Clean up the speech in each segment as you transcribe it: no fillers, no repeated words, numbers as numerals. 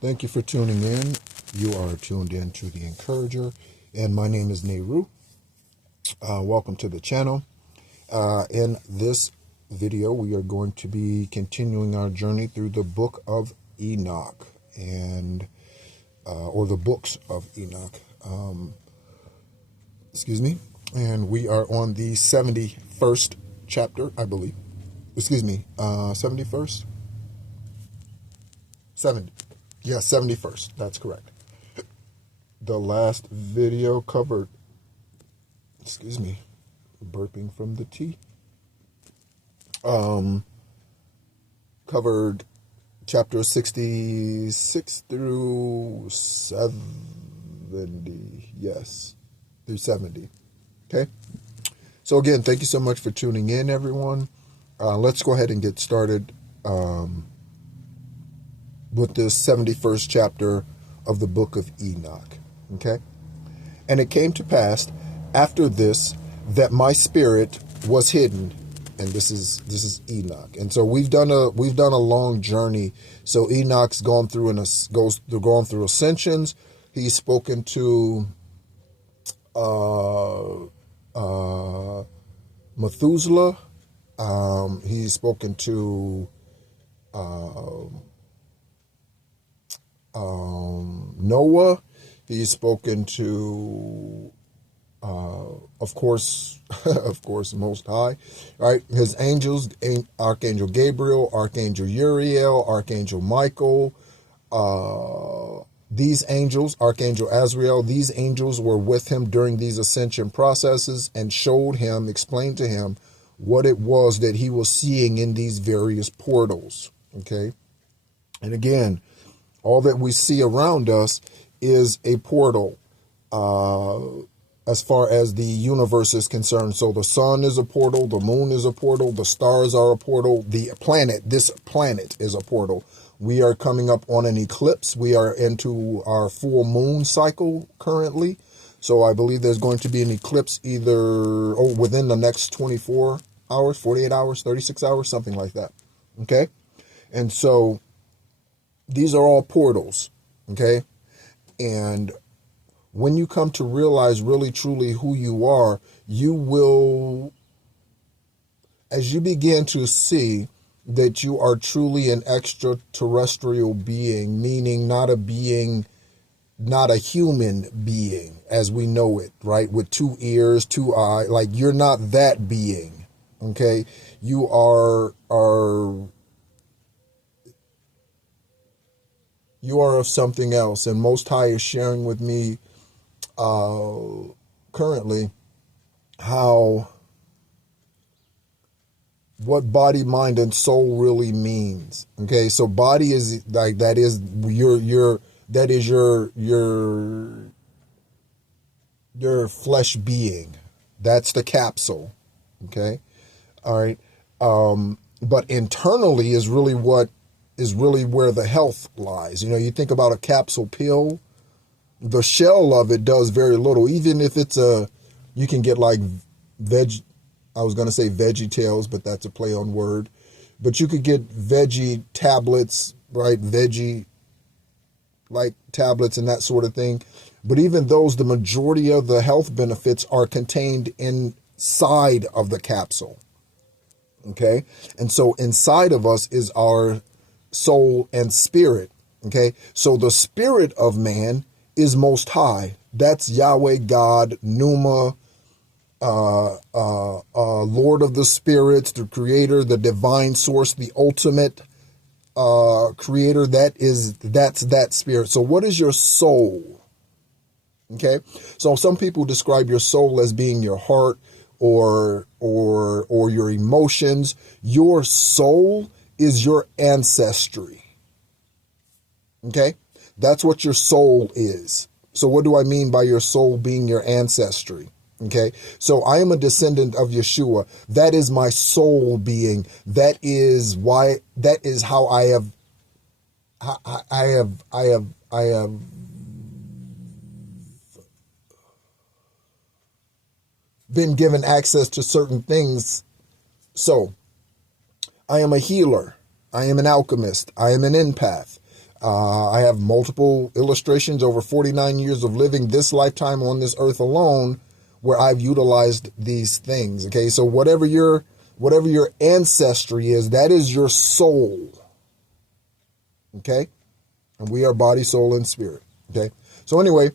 Thank you for tuning in. You are tuned in to The Encourager, and my name is Nehru. Welcome to the channel. In this video, we are going to be continuing our journey through the Book of Enoch, or the Books of Enoch. And we are on the 71st chapter, I believe. 71st? 70. Yeah, 71st. That's correct. The last video covered, burping from the tea. Covered chapter 66 through 70. Yes, through 70. Okay. So again, thank you so much for tuning in, everyone. Let's go ahead and get started with this 71st chapter of the Book of Enoch. Okay. And it came to pass after this that my spirit was hidden. And this is Enoch. And so we've done a long journey. So Enoch's gone through ascensions. He's spoken to Methuselah. He's spoken to Noah. He's spoken to of course, Most High, right? His angels, Archangel Gabriel, Archangel Uriel, Archangel Michael, these angels, Archangel Azrael, these angels were with him during these ascension processes and explained to him what it was that he was seeing in these various portals, okay? And again, all that we see around us is a portal, as far as the universe is concerned. So the sun is a portal, the moon is a portal, the stars are a portal, this planet is a portal. We are coming up on an eclipse. We are into our full moon cycle currently. So I believe there's going to be an eclipse within the next 24 hours, 48 hours, 36 hours, something like that. Okay. And so these are all portals. Okay. And when you come to realize really truly who you are, you will, as you begin to see that you are truly an extraterrestrial being, meaning not a human being as we know it, right? With 2 ears, 2 eyes, like you're not that being, okay? You are of something else. And Most High is sharing with me currently what body, mind, and soul really means. Okay, so body is like that is your flesh being. That's the capsule. Okay, all right. But internally is really where the health lies. You know, you think about a capsule pill. The shell of it does very little, even if you can get like I was going to say Veggie Tales, but that's a play on word. But you could get veggie tablets, right? Veggie like tablets and that sort of thing. But even those, the majority of the health benefits are contained inside of the capsule. Okay. And so inside of us is our soul and spirit. Okay. So the spirit of man is Most High. That's Yahweh, God, Numa, Lord of the spirits, the creator, the divine source, the ultimate creator. That's that spirit. So what is your soul? Okay. So some people describe your soul as being your heart or your emotions. Your soul is your ancestry. Okay. That's what your soul is. So what do I mean by your soul being your ancestry? Okay. So I am a descendant of Yeshua. That is my soul being. That is how I have been given access to certain things. So I am a healer. I am an alchemist. I am an empath. I have multiple illustrations over 49 years of living this lifetime on this earth alone where I've utilized these things. Okay, so whatever your ancestry is, that is your soul. Okay, and we are body, soul, and spirit. Okay, so anyway,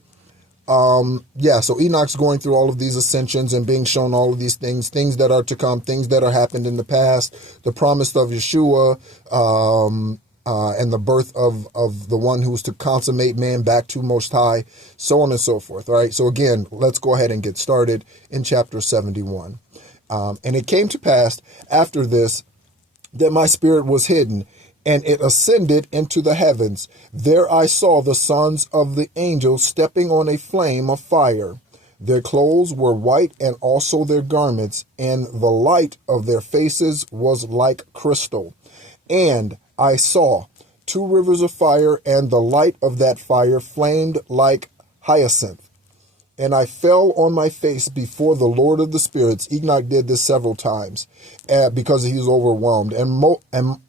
so Enoch's going through all of these ascensions and being shown all of these things that are to come, things that are happened in the past, the promise of Yeshua, and the birth of the one who's to consummate man back to Most High, so on and so forth. All right. So again, let's go ahead and get started in chapter 71. And it came to pass after this that my spirit was hidden, and it ascended into the heavens. There I saw the sons of the angels stepping on a flame of fire. Their clothes were white, and also their garments, and the light of their faces was like crystal. And I saw 2 rivers of fire, and the light of that fire flamed like hyacinth. And I fell on my face before the Lord of the spirits. Enoch did this several times because he was overwhelmed. And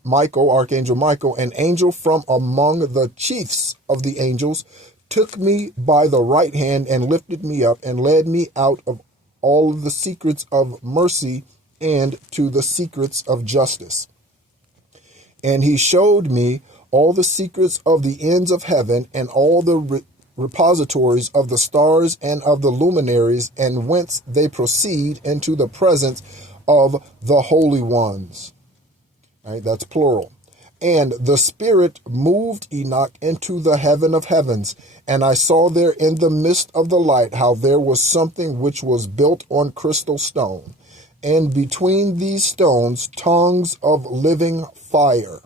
Michael, Archangel Michael, an angel from among the chiefs of the angels, took me by the right hand and lifted me up and led me out of all of the secrets of mercy and to the secrets of justice. And he showed me all the secrets of the ends of heaven and all the repositories of the stars and of the luminaries, and whence they proceed into the presence of the holy ones. All right, that's plural. And the Spirit moved Enoch into the heaven of heavens, and I saw there in the midst of the light how there was something which was built on crystal stone, and between these stones tongues of living fire.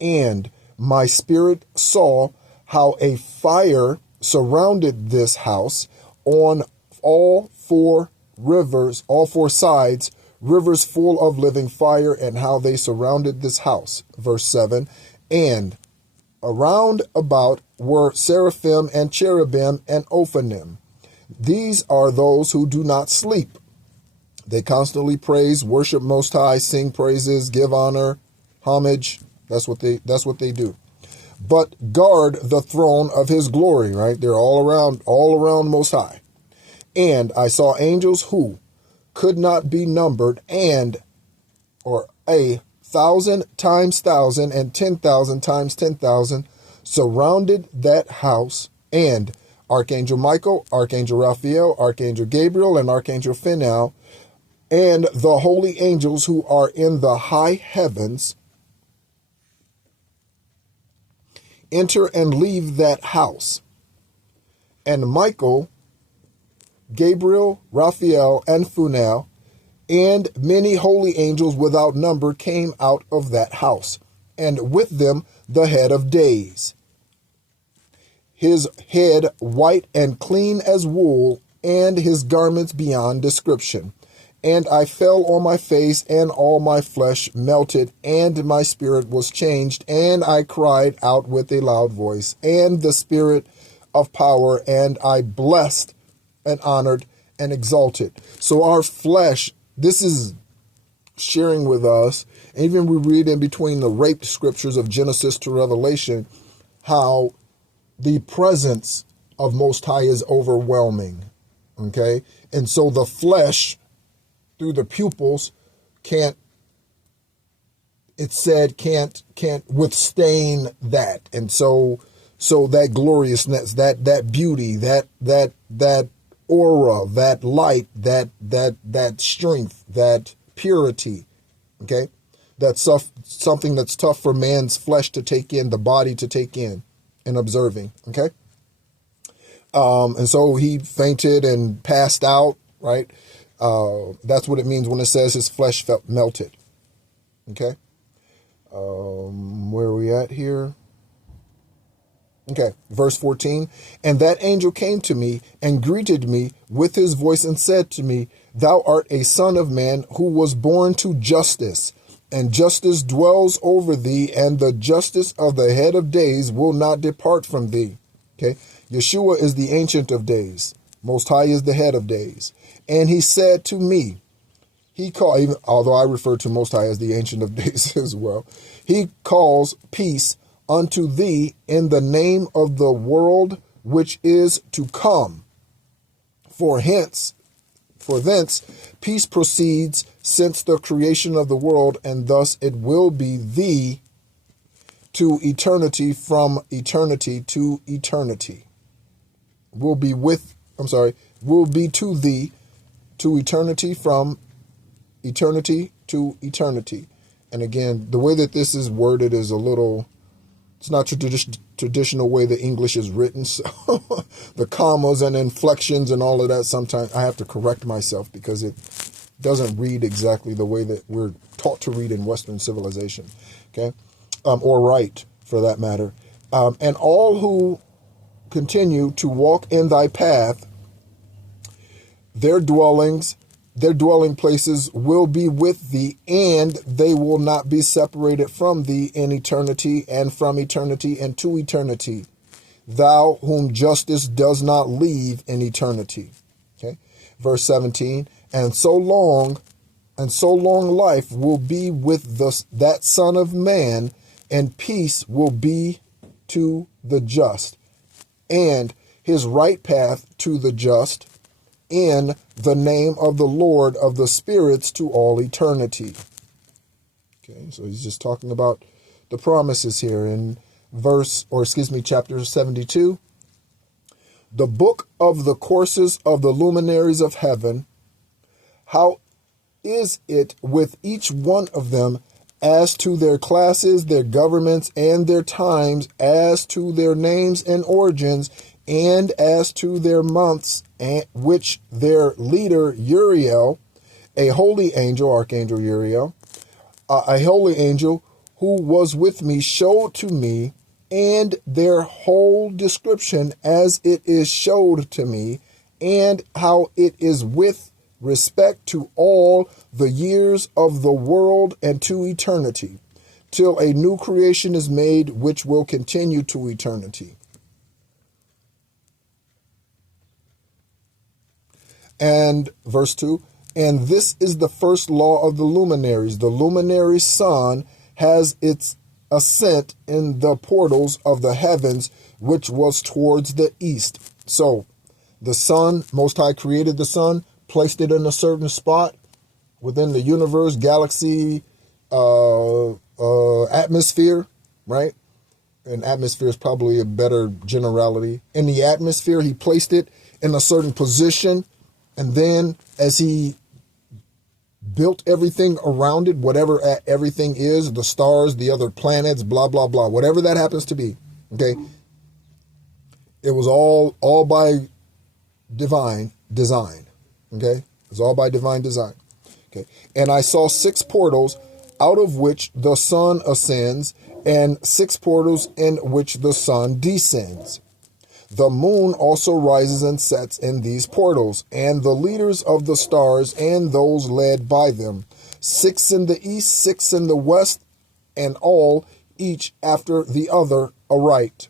And my spirit saw how a fire surrounded this house on all 4 rivers, all 4 sides, rivers full of living fire, and how they surrounded this house. Verse 7, and around about were seraphim and cherubim and ophanim. These are those who do not sleep. They constantly praise, worship Most High, sing praises, give honor, homage. That's what they do. But guard the throne of his glory, right? They're all around Most High. And I saw angels who could not be numbered, or 1,000 times 1,000 and 10,000 times 10,000 surrounded that house, and Archangel Michael, Archangel Raphael, Archangel Gabriel, and Archangel Phinel, and the holy angels who are in the high heavens enter and leave that house. And Michael, Gabriel, Raphael, and Phinel, and many holy angels without number came out of that house, and with them the head of days, his head white and clean as wool, and his garments beyond description. And I fell on my face, and all my flesh melted, and my spirit was changed, and I cried out with a loud voice, and the spirit of power, and I blessed and honored and exalted. So our flesh, this is sharing with us, and even we read in between the raped scriptures of Genesis to Revelation, how the presence of Most High is overwhelming. Okay? And so the flesh, through the pupils, can't withstand that. And so that gloriousness, that beauty, that aura, that light, that strength, that purity, okay? That's something that's tough for man's flesh to take in, the body to take in and observing, okay? And so he fainted and passed out, right? That's what it means when it says his flesh felt melted. Okay. Where are we at here? Okay. Verse 14. And that angel came to me and greeted me with his voice and said to me, Thou art a son of man who was born to justice, and justice dwells over thee, and the justice of the head of days will not depart from thee. Okay. Yeshua is the ancient of days. Most High is the head of days. And he said to me, although I refer to Most High as the Ancient of Days as well, he calls peace unto thee in the name of the world which is to come. For thence peace proceeds since the creation of the world, and thus it will be thee to eternity from eternity to eternity. Will be to thee to eternity from eternity to eternity. And again, the way that this is worded is a little, it's not traditional way the English is written. So the commas and inflections and all of that, sometimes I have to correct myself because it doesn't read exactly the way that we're taught to read in Western civilization. Okay. Or write for that matter. And all who continue to walk in thy path, their dwelling places will be with thee, and they will not be separated from thee in eternity and from eternity and to eternity. Thou whom justice does not leave in eternity. Okay. Verse 17, and so long life will be with that Son of Man, and peace will be to the just, and his right path to the just, in the name of the Lord of the spirits to all eternity. Okay, so he's just talking about the promises here in chapter 72. The book of the courses of the luminaries of heaven, how is it with each one of them as to their classes, their governments, and their times, as to their names and origins, and as to their months, which their leader Uriel, a holy angel, Archangel Uriel, a holy angel who was with me, showed to me, and their whole description as it is showed to me, and how it is with respect to all the years of the world and to eternity, till a new creation is made, which will continue to eternity. And verse 2, and this is the first law of the luminaries. The luminary sun has its ascent in the portals of the heavens, which was towards the east. So the sun, Most High created the sun, placed it in a certain spot within the universe, galaxy, atmosphere, right? And atmosphere is probably a better generality. In the atmosphere, he placed it in a certain position. And then as he built everything around it, whatever everything is, the stars, the other planets, blah, blah, blah, whatever that happens to be, okay? It was all by divine design, okay? It's all by divine design, okay? And I saw 6 portals, out of which the sun ascends, and 6 portals in which the sun descends. The moon also rises and sets in these portals, and the leaders of the stars and those led by them, 6 in the east, 6 in the west, and all, each after the other, aright.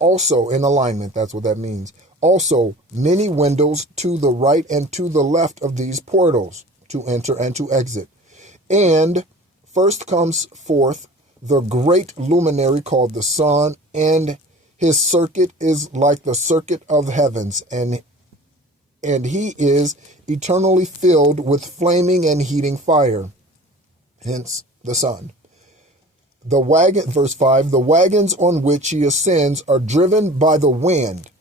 Also in alignment, that's what that means. Also many windows to the right and to the left of these portals, to enter and to exit. And first comes forth the great luminary called the sun, and his circuit is like the circuit of the heavens, and he is eternally filled with flaming and heating fire. Hence the sun. Verse 5, the wagons on which he ascends are driven by the wind,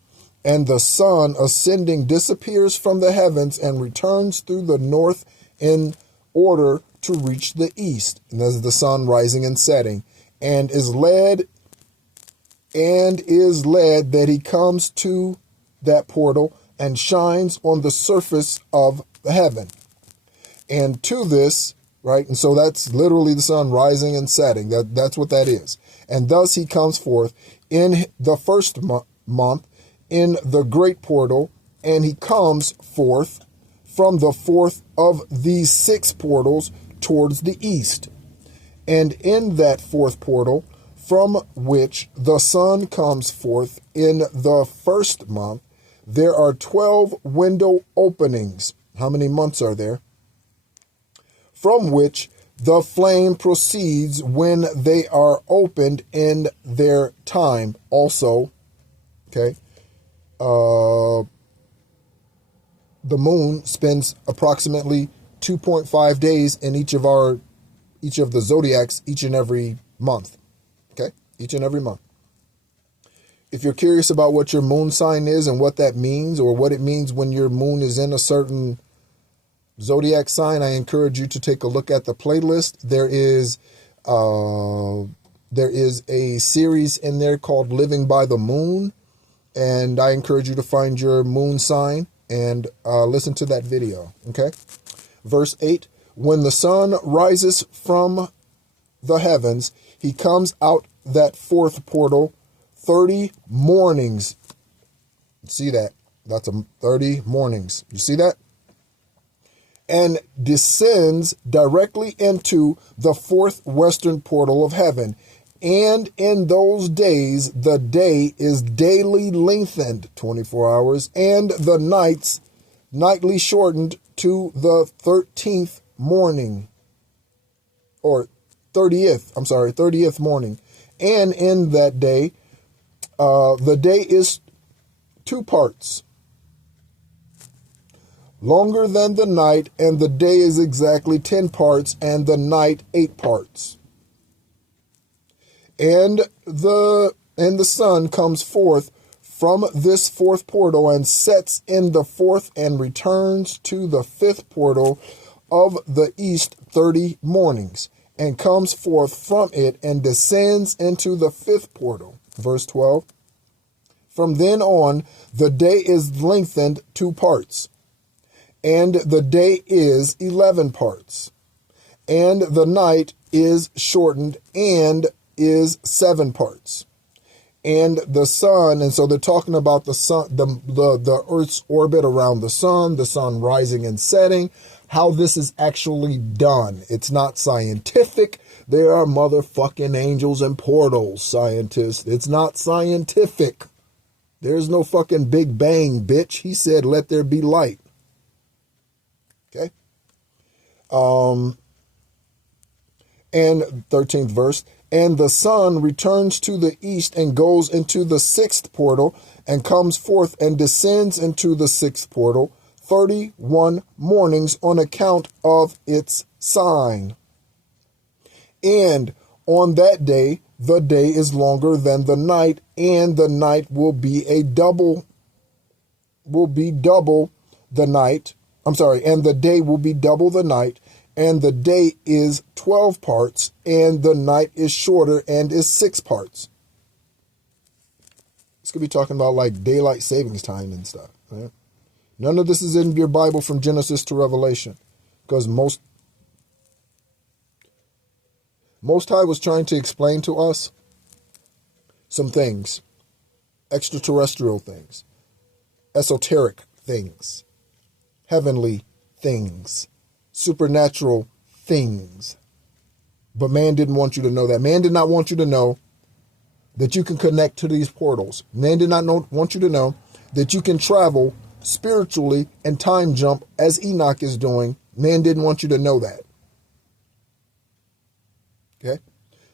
and the sun ascending disappears from the heavens and returns through the north in order to reach the east. And this is the sun rising and setting, and is led that he comes to that portal and shines on the surface of the heaven. And to this, right? And so that's literally the sun rising and setting. That's what that is. And thus he comes forth in the first month in the great portal, and he comes forth from the fourth of these 6 portals towards the east. And in that fourth portal, from which the sun comes forth in the first month, there are 12 window openings. How many months are there? From which the flame proceeds when they are opened in their time. Also, okay, the moon spends approximately 2.5 days in each of the zodiacs each and every month. Okay, each and every month. If you're curious about what your moon sign is and what that means, or what it means when your moon is in a certain zodiac sign, I encourage you to take a look at the playlist. There is a series in there called Living by the Moon, and I encourage you to find your moon sign and listen to that video. Okay, verse 8: when the sun rises from the heavens, he comes out that fourth portal 30 mornings. See that? That's 30 mornings. You see that? And descends directly into the fourth western portal of heaven. And in those days, the day is daily lengthened, 24 hours, and the nights nightly shortened to the 13th morning, or 30th morning. And in that day, the day is 2 parts longer than the night, and the day is exactly 10 parts, and the night 8 parts. And the sun comes forth from this fourth portal and sets in the fourth and returns to the fifth portal of the east 30 mornings, and comes forth from it and descends into the fifth portal. Verse 12. From then on, the day is lengthened 2 parts, and the day is 11 parts, and the night is shortened and is 7 parts. And the sun, and so they're talking about the sun, the Earth's orbit around the sun rising and setting, how this is actually done. It's not scientific. There are motherfucking angels and portals, scientists. It's not scientific. There's no fucking Big Bang, bitch. He said, let there be light. Okay. And 13th verse. And the sun returns to the east and goes into the 6th portal and comes forth and descends into the 6th portal 31 mornings on account of its sign. And on that day, the day is longer than the night, and the night will be double the night. And the day will be double the night, and the day is 12 parts, and the night is shorter and is 6 parts. This could be talking about like daylight savings time and stuff. Right? None of this is in your Bible from Genesis to Revelation, because Most High was trying to explain to us some things, extraterrestrial things, esoteric things, heavenly things, supernatural things. But man didn't want you to know that. Man did not want you to know that you can connect to these portals. Man did not want you to know that you can travel spiritually and time jump as Enoch is doing. Man didn't want you to know that. Okay.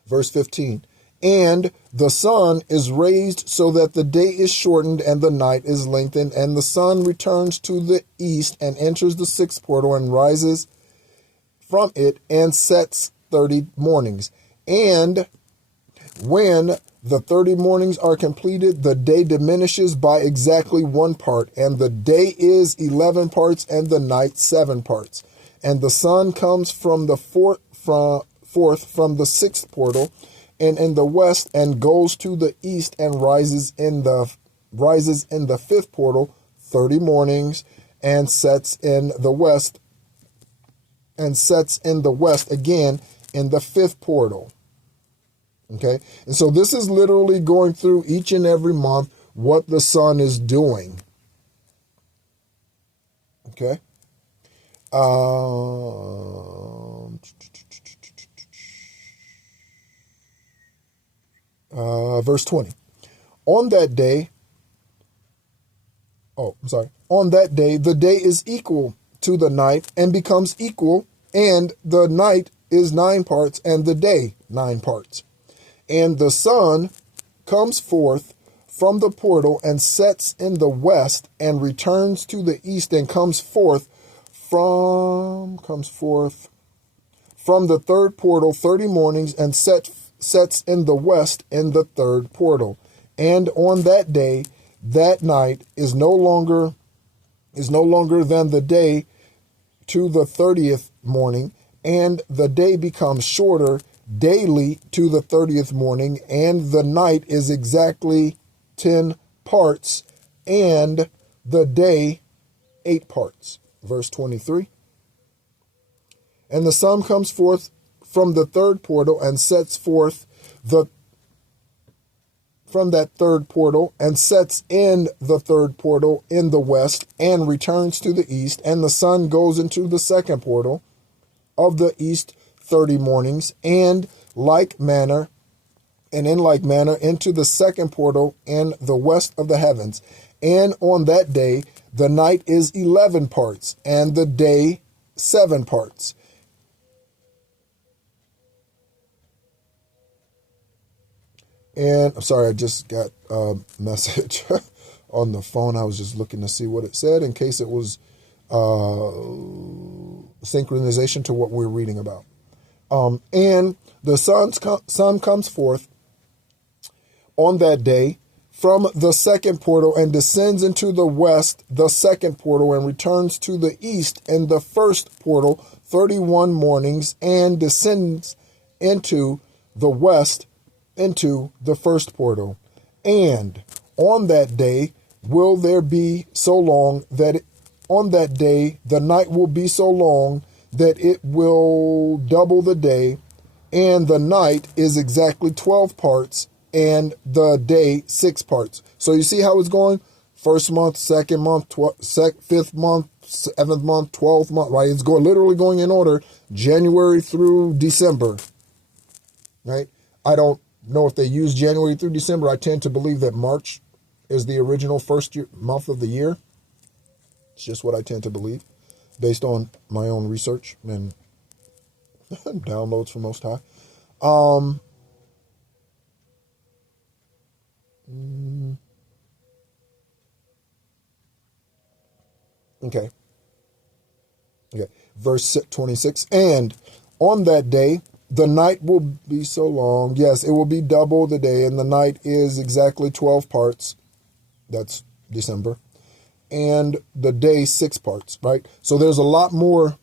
Verse 15. And the sun is raised so that the day is shortened and the night is lengthened, and the sun returns to the east and enters the 6th portal and rises from it and sets 30 mornings. And when the 30 mornings are completed, the day diminishes by exactly 1 part, and the day is 11 parts and the night 7 parts. And the sun comes from the forth from the 6th portal and in the west, and goes to the east and rises in the 5th portal 30 mornings, and sets in the west again in the 5th portal. Okay. And so this is literally going through each and every month what the sun is doing. Okay. Verse 20. On that day, the day is equal to the night and becomes equal, and the night is 9 parts, and the day 9 parts. And the sun comes forth from the portal and sets in the west and returns to the east and comes forth from the third portal 30 mornings and sets in the west in the third portal. And on that day, that night is no longer than the day to the 30th morning, and the day becomes shorter daily to the 30th morning, and the night is exactly 10 parts, and the day 8 parts. Verse 23. And the sun comes forth from the third portal and sets forth from that third portal and sets in the third portal in the west and returns to the east. And the sun goes into the second portal of the east 30 mornings and in like manner into the second portal in the west of the heavens. And on that day, the night is 11 parts and the day 7 parts. And I'm sorry, I just got a message on the phone. I was just looking to see what it said in case it was synchronization to what we're reading about. And the sun comes forth on that day from the second portal and descends into the west, the second portal, and returns to the east in the first portal 31 mornings and descends into the west into the first portal. And on that day will there be so long that on that day the night will be so long that it will double the day, and the night is exactly 12 parts and the day 6 parts. So you see how it's going? First month, second month, fifth month, 7th month, 12th month, right? It's literally going in order, January through December, right? I don't know if they use January through December. I tend to believe that March is the original month of the year. It's just what I tend to believe based on my own research and downloads from Most High. Okay. Verse 26. And on that day, the night will be so long. Yes, it will be double the day, and the night is exactly 12 parts. That's December. And the day 6 parts, right? So there's a lot more.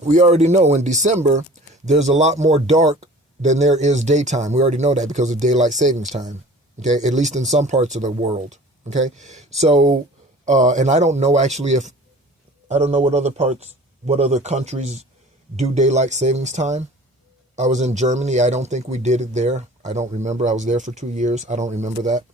We already know in December, there's a lot more dark than there is daytime. We already know that because of daylight savings time. Okay, at least in some parts of the world. Okay, so, and I don't know actually I don't know what other countries do daylight savings time. I was in Germany. I don't think we did it there. I don't remember. I was there for 2 years. I don't remember that.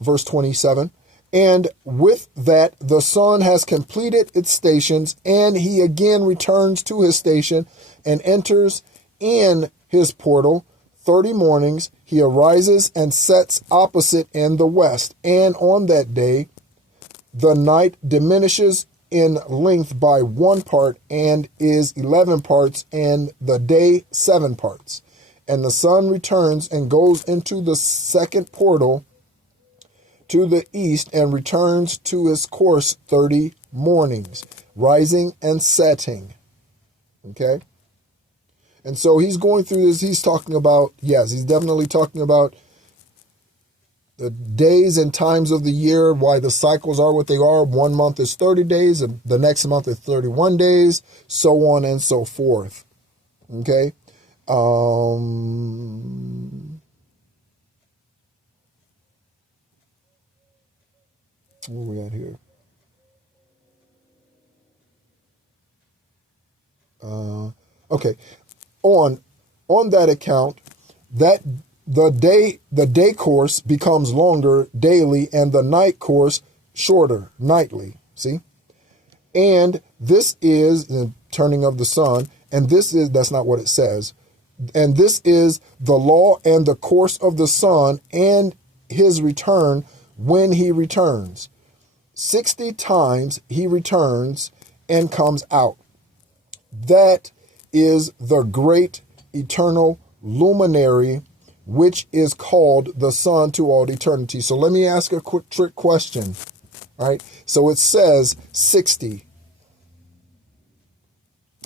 Verse 27. And with that, the sun has completed its stations, and he again returns to his station and enters in his portal 30 mornings. He arises and sets opposite in the west. And on that day, the night diminishes in length by 1 part and is 11 parts, and the day 7 parts. And the sun returns and goes into the second portal to the east and returns to his course 30 mornings, rising and setting. Okay? And so he's going through this. He's talking about, yes, he's definitely talking about the days and times of the year, why the cycles are what they are. 1 month is 30 days, and the next month is 31 days, so on and so forth. Okay? Where we at here? Okay. On that account, that the day course becomes longer daily, and the night course shorter nightly. See? And this is the turning of the sun, and that's not what it says. And this is the law and the course of the sun and his return when he returns. 60 times he returns and comes out. That is the great eternal luminary, which is called the sun to all eternity. So let me ask a quick trick question. All right. So it says 60.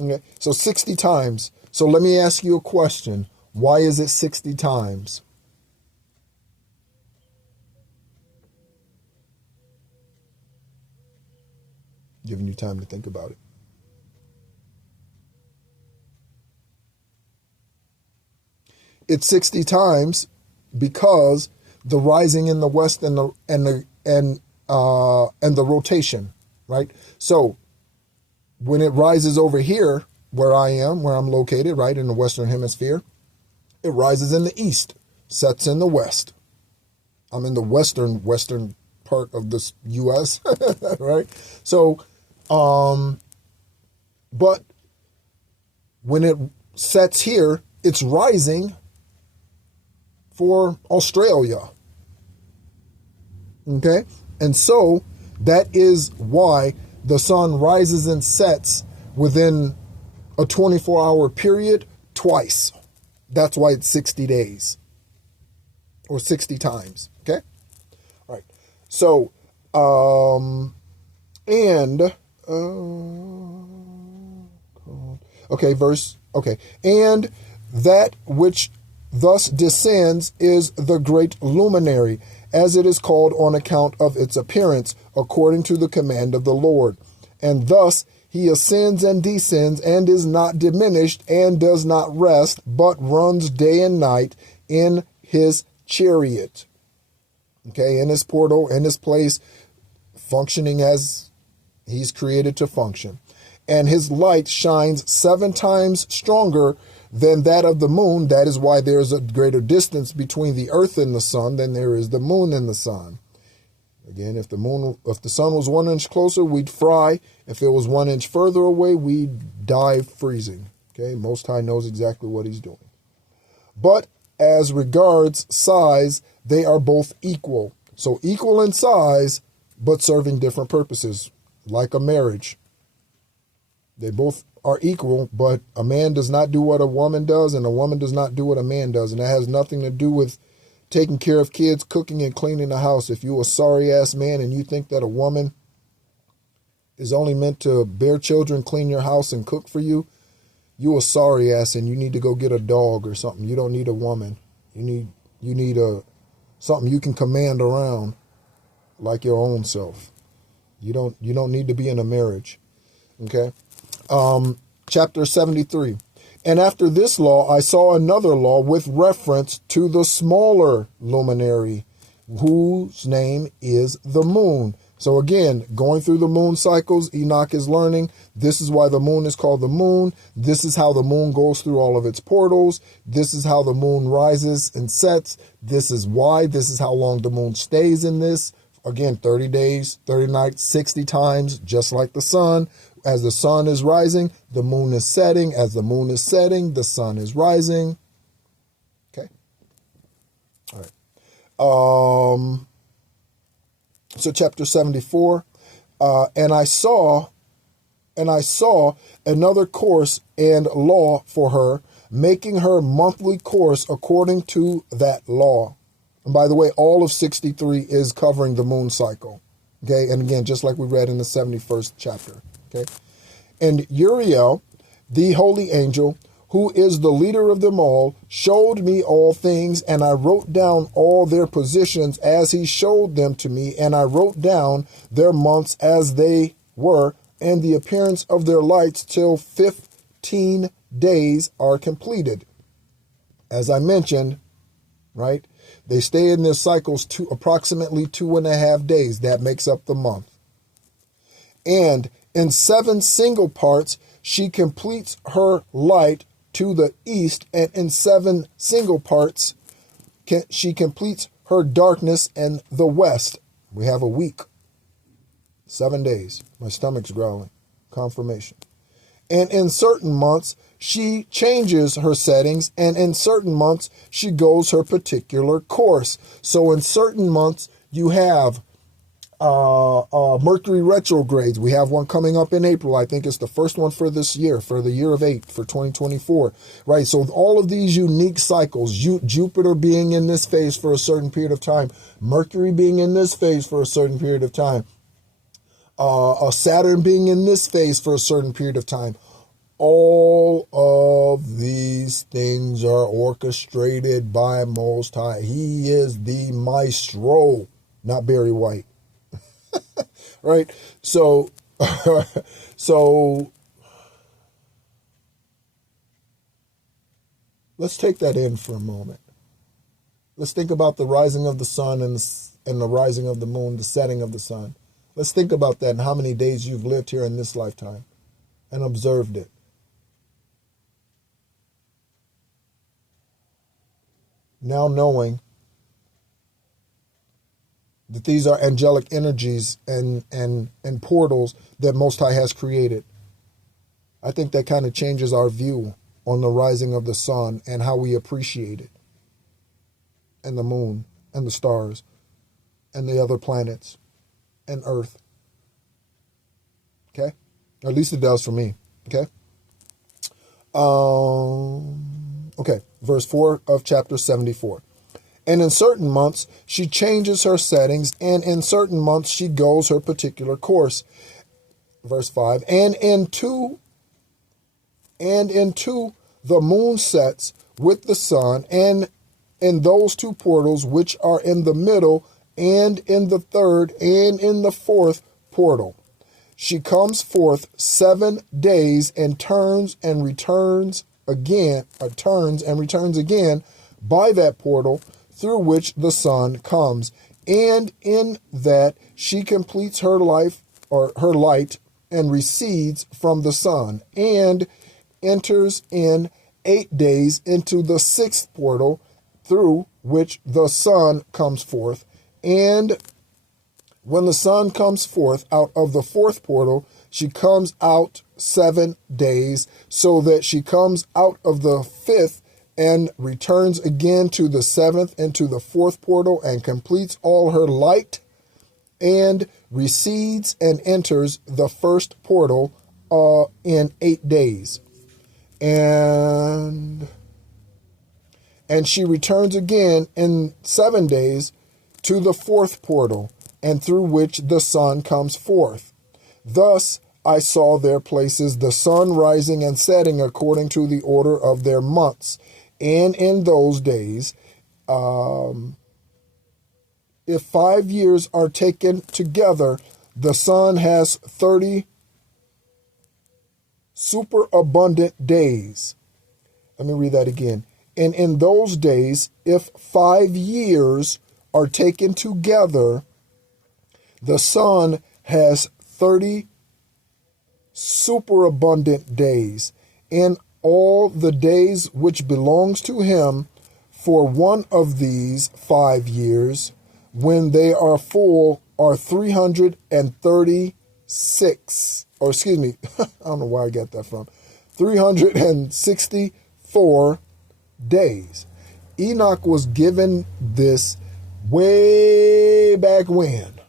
Okay. So 60 times. So let me ask you a question. Why is it 60 times? Giving you time to think about it. It's 60 times because the rising in the west and the rotation, right? So when it rises over here, where I'm located, right, in the Western Hemisphere, it rises in the east, sets in the west. I'm in the western part of this U.S., right? So, but when it sets here, it's rising for Australia. Okay? And so that is why the sun rises and sets within a 24-hour period twice. That's why it's 60 days or 60 times. Okay? All right. So, and that which thus descends is the great luminary, as it is called on account of its appearance, according to the command of the Lord. And thus he ascends and descends, and is not diminished, and does not rest, but runs day and night in his chariot. Okay, in his portal, in his place, functioning as he's created to function. And his light shines 7 times stronger than that of the moon. That is why there's a greater distance between the earth and the sun than there is the moon and the sun. Again, if the sun was 1 inch closer, we'd fry. If it was 1 inch further away, we'd die freezing. Okay, Most High knows exactly what he's doing. But as regards size, they are both equal. So equal in size, but serving different purposes, like a marriage. They both are equal, but a man does not do what a woman does, and a woman does not do what a man does. And that has nothing to do with taking care of kids, cooking and cleaning the house. If you're a sorry-ass man and you think that a woman is only meant to bear children, clean your house, and cook for you, you a sorry-ass, and you need to go get a dog or something. You don't need a woman. You need something you can command around like your own self. You don't need to be in a marriage. Okay? Chapter 73. And after this law, I saw another law with reference to the smaller luminary, whose name is the moon. So again, going through the moon cycles, Enoch is learning. This is why the moon is called the moon. This is how the moon goes through all of its portals. This is how the moon rises and sets. This is why. This is how long the moon stays in this. Again, 30 days, 30 nights, 60 times, just like the sun. As the sun is rising, the moon is setting. As the moon is setting, the sun is rising. Okay. All right. So chapter 74, and I saw another course and law for her, making her monthly course according to that law. And by the way, all of 63 is covering the moon cycle. Okay. And again, just like we read in the 71st chapter. Okay. And Uriel, the holy angel, who is the leader of them all, showed me all things, and I wrote down all their positions as he showed them to me, and I wrote down their months as they were, and the appearance of their lights till 15 days are completed. As I mentioned, right, they stay in their cycles approximately 2.5 days. That makes up the month. And in 7 single parts, she completes her light to the east, and in 7 single parts, she completes her darkness in the west. We have a week. 7 days. My stomach's growling. Confirmation. And in certain months, she changes her settings, and in certain months, she goes her particular course. So in certain months, you have Mercury retrogrades. We have one coming up in April. I think it's the first one for this year, for the year of 8, for 2024, right? So all of these unique cycles, Jupiter being in this phase for a certain period of time, Mercury being in this phase for a certain period of time, Saturn being in this phase for a certain period of time. All of these things are orchestrated by Most High. He is the maestro, not Barry White. Right? So, so let's take that in for a moment. Let's think about the rising of the sun and the rising of the moon, the setting of the sun. Let's think about that and how many days you've lived here in this lifetime and observed it. Now knowing that these are angelic energies and portals that Most High has created, I think that kind of changes our view on the rising of the sun and how we appreciate it, and the moon and the stars and the other planets and Earth. Okay? Or at least it does for me. Okay? Okay, verse 4 of chapter 74. And in certain months, she changes her settings, and in certain months, she goes her particular course. Verse 5, and into the moon sets with the sun, and in those two portals which are in the middle, and in the third, and in the fourth portal. She comes forth 7 days, and turns and returns again by that portal through which the sun comes, and in that she completes her life or her light and recedes from the sun, and enters in 8 days into the 6th portal through which the sun comes forth. And when the sun comes forth out of the 4th portal, she comes out 7 days, so that she comes out of the 5th and returns again to the 7th and to the 4th portal, and completes all her light, and recedes and enters the 1st portal in 8 days. And she returns again in 7 days to the 4th portal, and through which the sun comes forth. Thus I saw their places, the sun rising and setting according to the order of their months. And in those days, if 5 years are taken together, the sun has 30 superabundant days. Let me read that again. And in those days, if 5 years are taken together, the sun has 30 superabundant days, and all the days which belongs to him for one of these 5 years, when they are full, are 336, or excuse me, I don't know where I got that from, 364 days. Enoch was given this way back when.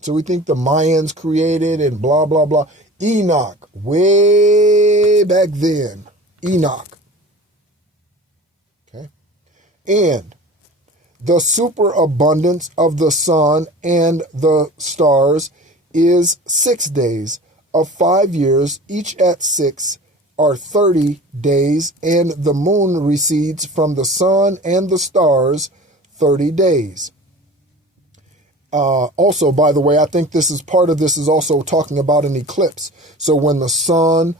So we think the Mayans created and blah, blah, blah. Enoch, way back then. Enoch. Okay. And the superabundance of the sun and the stars is 6 days. Of 5 years, each at 6, are 30 days, and the moon recedes from the sun and the stars 30 days. Also, by the way, I think this is part of this is also talking about an eclipse. So when the sun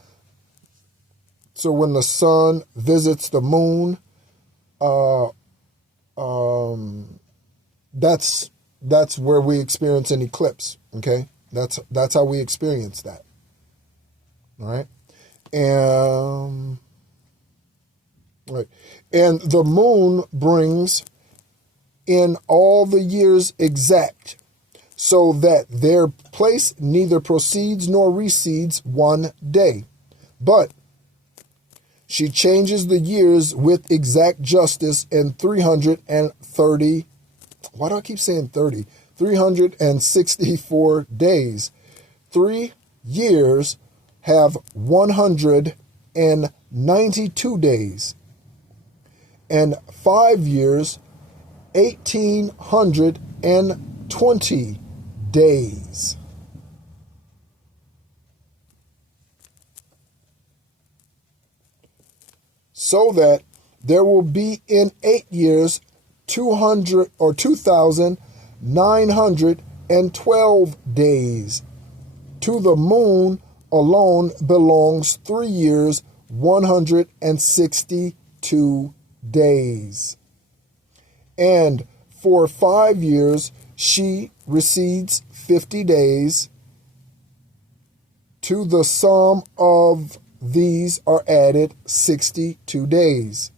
visits the moon, that's where we experience an eclipse. Okay, that's how we experience that. All right, right, and the moon brings in all the years exact, so that their place neither proceeds nor recedes 1 day. But she changes the years with exact justice in 330. Why do I keep saying 30? 364 days. 3 years have 192 days. And 5 years, 1,820 days. So that there will be in 8 years 2,912 days. To the moon alone belongs 3 years, 162 days. And for 5 years she recedes 50 days. To the sum of these are added 62 days.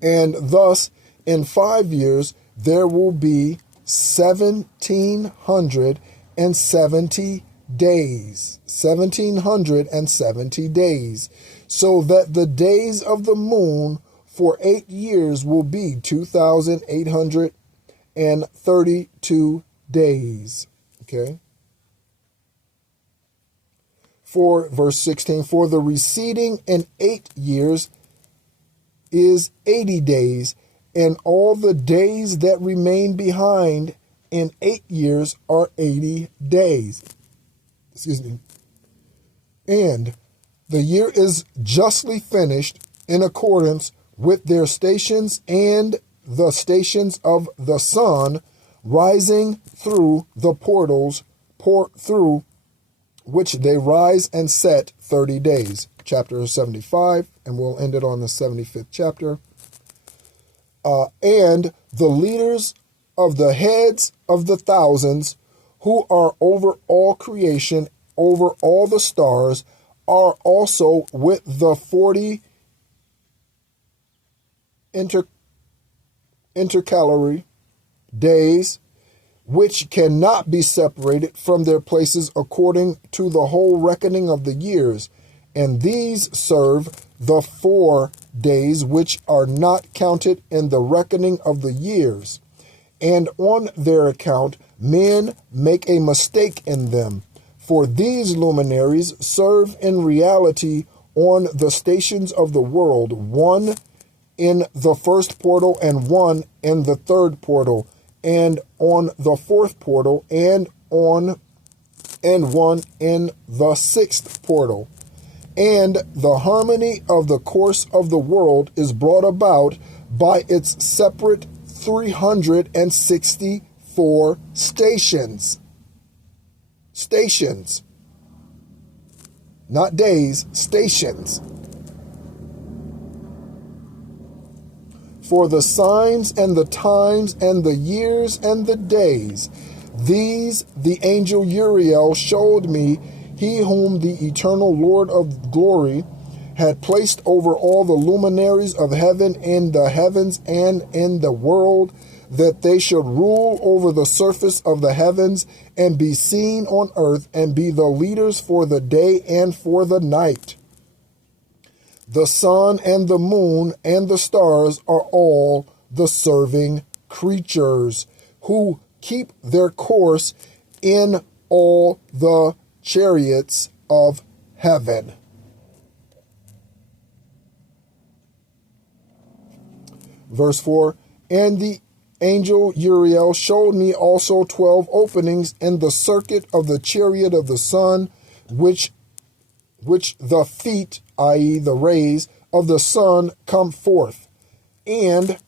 And thus in 5 years there will be 1,770 days. 1,770 days. So that the days of the moon for 8 years will be 2,832 days. Okay. For verse 16, for the receding in 8 years is 80 days, and all the days that remain behind in 8 years are 80 days. Excuse me. And the year is justly finished in accordance with their stations and the stations of the sun rising through the portals, through which they rise and set 30 days. Chapter 75, and we'll end it on the 75th chapter. And the leaders of the heads of the thousands who are over all creation, over all the stars, are also with the 40 intercalary days, which cannot be separated from their places according to the whole reckoning of the years. And these serve the 4 days which are not counted in the reckoning of the years. And on their account men make a mistake in them. For these luminaries serve in reality on the stations of the world, one in the first portal and one in the third portal, and on the fourth portal, and one in the sixth portal. And the harmony of the course of the world is brought about by its separate 364 stations. Stations. Not days, stations. For the signs and the times and the years and the days, these the angel Uriel showed me, he whom the eternal Lord of glory had placed over all the luminaries of heaven in the heavens and in the world, that they should rule over the surface of the heavens and be seen on earth and be the leaders for the day and for the night. The sun and the moon and the stars are all the serving creatures who keep their course in all the chariots of heaven. Verse 4, and the angel Uriel showed me also 12 openings in the circuit of the chariot of the sun, which the feet, i.e. the rays of the sun, come forth, and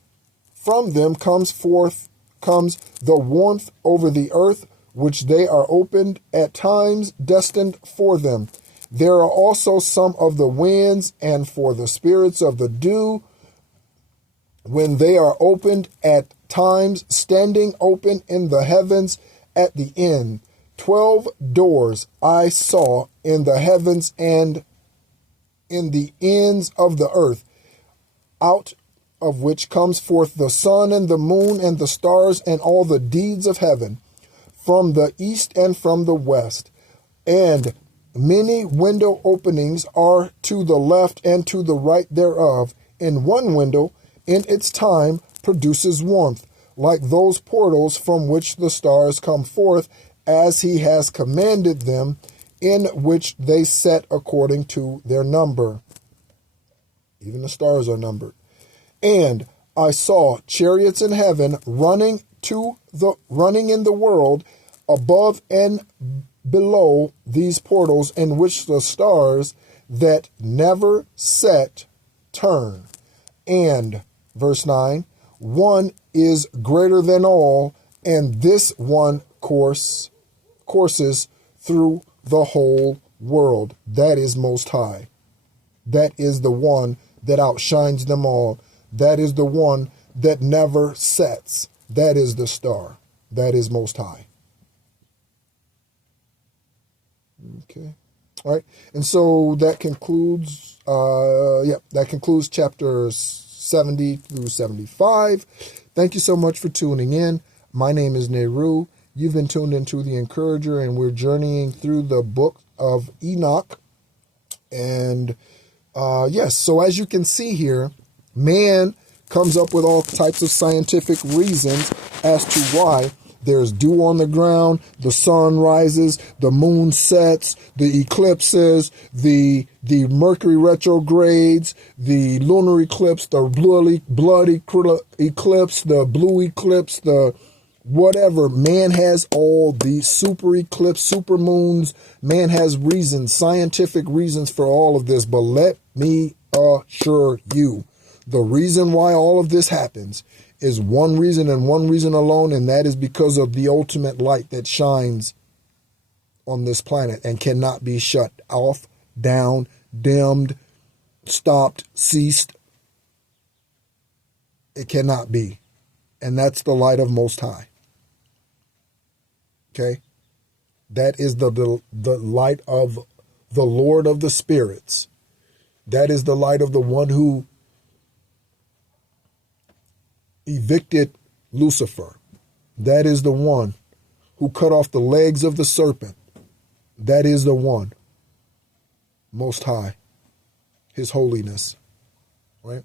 from them comes the warmth over the earth, which they are opened at times destined for them. There are also some of the winds, and for the spirits of the dew, when they are opened at times, standing open in the heavens at the end. 12 doors I saw in the heavens and in the ends of the earth, out of which comes forth the sun and the moon and the stars and all the deeds of heaven, from the east and from the west. And many window openings are to the left and to the right thereof. And one window in its time produces warmth, like those portals from which the stars come forth, as he has commanded them, in which they set according to their number. Even the stars are numbered. And I saw chariots in heaven running in the world, above and below these portals, in which the stars that never set turn. And, verse 9, one is greater than all, and this one courses through the whole world. That is Most High. That is the one that outshines them all. That is the one that never sets. That is the star. That is Most High. Okay. All right. And so that concludes, that concludes chapters 70 through 75. Thank you so much for tuning in. My name is Nehru. You've been tuned into The Encourager, and we're journeying through the Book of Enoch. And yes, so as you can see here, man comes up with all types of scientific reasons as to why there's dew on the ground, the sun rises, the moon sets, the eclipses, the Mercury retrogrades, the lunar eclipse, the blood eclipse, the blue eclipse, the whatever. Man has all these super eclipse, super moons. Man has reasons, scientific reasons for all of this. But let me assure you, the reason why all of this happens is one reason and one reason alone, and that is because of the ultimate light that shines on this planet and cannot be shut off, down, dimmed, stopped, ceased. It cannot be. And that's the light of Most High. Okay? That is the light of the Lord of the spirits. That is the light of the one who evicted Lucifer. That is the one who cut off the legs of the serpent. That is the one. Most High. His holiness. Right?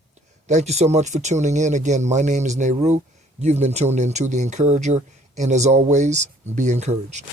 Thank you so much for tuning in. Again, my name is Nehru. You've been tuned into The Encourager. And as always, be encouraged.